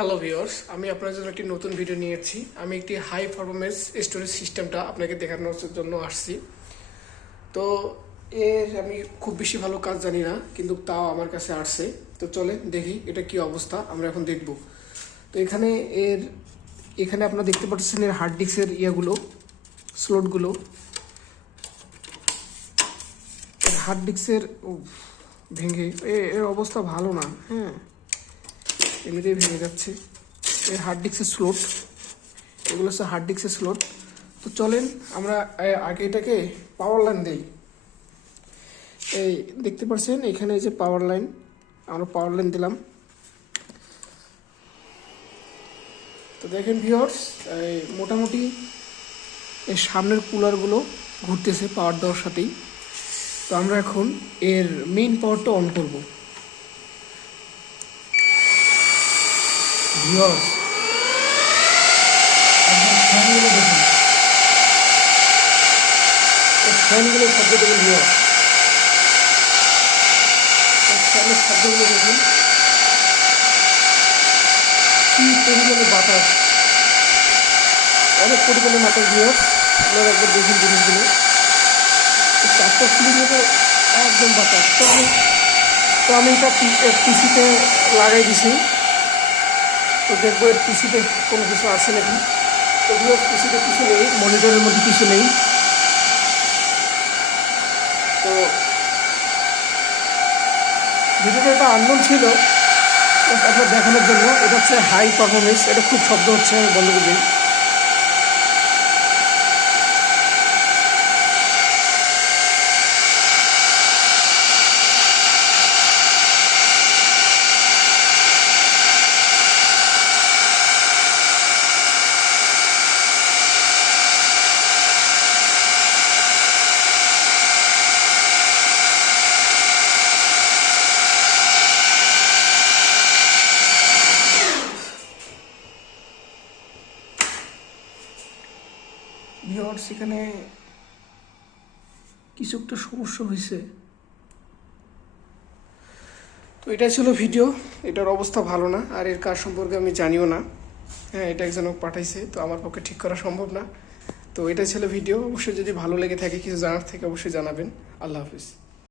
Hello viewers, আমি আপনার জন্য একটি নতুন ভিডিও নিয়েছি। আমি একটি হাই পারফরমেন্স স্টোরেজ সিস্টেমটা আপনাকে দেখানোর জন্য আসছি। তো আমি খুব বেশি ভালো কাজ জানি না, কিন্তু তাও আমার কাছে আসছে। তো চলে দেখি এটা কি অবস্থা, আমরা এখন দেখব। তো এখানে আপনারা দেখতে পাচ্ছেন এর হার্ড ডিস্কের ইয়েগুলো, স্লটগুলো। হার্ড ডিস্কের ভেঙে এর অবস্থা ভালো না। হ্যাঁ, এমনিতেই ভেঙে যাচ্ছে। এই হার্ড ডিস্কের স্লট, এগুলো হচ্ছে হার্ড ডিস্কের স্লট। তো চলেন আমরা আগে এটাকে পাওয়ার লাইন দিই। এই দেখতে পাচ্ছেন এখানে যে পাওয়ার লাইন, আমরা পাওয়ার লাইন দিলাম। তো দেখেন ভিউয়ার্স, মোটামুটি এর সামনের কুলারগুলো ঘুরতেছে পাওয়ার দেওয়ার সাথেই। তো আমরা এখন এর মেইন পাওয়ারটা অন করব। ভিউয়ার্স, ফ্যানগুলো দেখুন, ফ্যানগুলো শব্দ দেখুন ভিউয়ার্স, ফ্যানের শব্দগুলো দেখুন, কি পরিমাণে বাতাস, অনেক পরিমাণে বাতাস ভিউয়ার্স। আপনারা একবার দেখুন জিনিসগুলো, চারটা সিলিন্ডারে একদম বাতাস। তো আমি এটা পিসিতে লাগাই দিছি। তো দেখবো এর পিসিতে কোনো কিছু আছে নাকি। তো ভিউয়ার্স, পিসিতে কিছু নেই, মনিটরের মধ্যে কিছু নেই। তো ভিডিওটা এটা আননোন ছিল আপনার দেখানোর জন্য। এটা হচ্ছে হাই পারফরমেন্স, এটা খুব শব্দ হচ্ছে, আমি বন্ধ করে দিই। ভিউয়ার্স, এখানে কিছু একটা সমস্যা হয়েছে। তো এটাই ছিল ভিডিও। এটার অবস্থা ভালো না, আর এর কাজ সম্পর্কে আমি জানিও না। হ্যাঁ, এটা একজনক পাঠাইছে, তো আমার পক্ষে ঠিক করা সম্ভব না। তো এটাই ছিল ভিডিও। অবশ্যই যদি ভালো লেগে থাকে, কিছু জানার থেকে অবশ্যই জানাবেন। আল্লাহ হাফিজ।